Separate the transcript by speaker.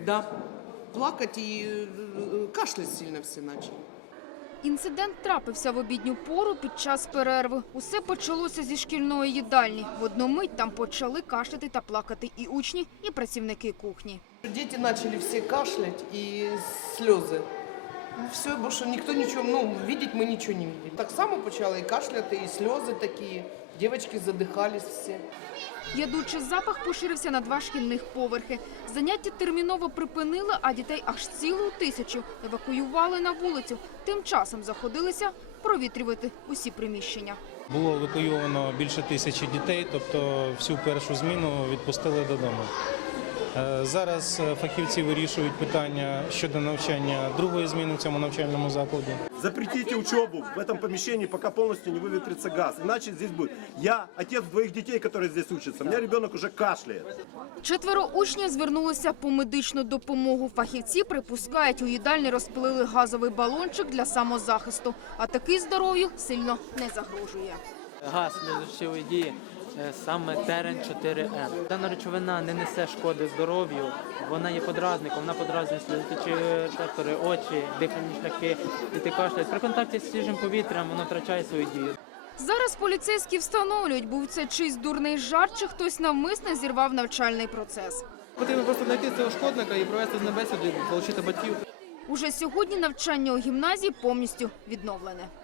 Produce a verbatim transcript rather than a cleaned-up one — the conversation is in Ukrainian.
Speaker 1: Да, плакать и кашлять сильно все начали.
Speaker 2: Інцидент трапився в обідню пору під час перерви. Усе почалося зі шкільної їдальні. В одну мить там почали кашляти та плакати і учні, і працівники кухні.
Speaker 1: Дети начали все кашлять и слезы. Все, больше никто ничего, ну, видеть мы ничего не видели. Так само почало и кашляти, и слезы такие. Девочки задыхались все.
Speaker 2: Ядучий запах поширився на два шкільних поверхи. Заняття терміново припинили, а дітей аж цілу тисячу евакуювали на вулицю. Тим часом заходилися провітрювати усі приміщення.
Speaker 3: Було евакуйовано більше тисячі дітей, тобто всю першу зміну відпустили додому. Зараз фахівці вирішують питання щодо навчання другої зміни в цьому навчальному закладі.
Speaker 4: Запретите учебу в этом помещении, пока полностью не выветрится газ. Иначе здесь будет. Я отец двоих детей, которые здесь учатся. У меня ребенок уже кашляет.
Speaker 2: Четверо учнів звернулися по медичну допомогу. Фахівці припускають, у їдальні розпилили газовий балончик для самозахисту. А такий здоров'ю сильно не загрожує.
Speaker 5: Газ незашивої дії саме терен чотири ем. Дана речовина не несе шкоди здоров'ю, вона є подразником, вона подразнює сльозотечові рецептори, очі, дихальні шляхи, діти кашляють. При контакті з свіжим повітрям воно втрачає свою дію.
Speaker 2: Зараз поліцейські встановлюють, був це чийсь дурний жарт, чи хтось навмисно зірвав навчальний процес.
Speaker 6: Потрібно просто знайти цього шкодника і провести з ним бесіду, отримати батьків.
Speaker 2: Уже сьогодні навчання у гімназії повністю відновлене.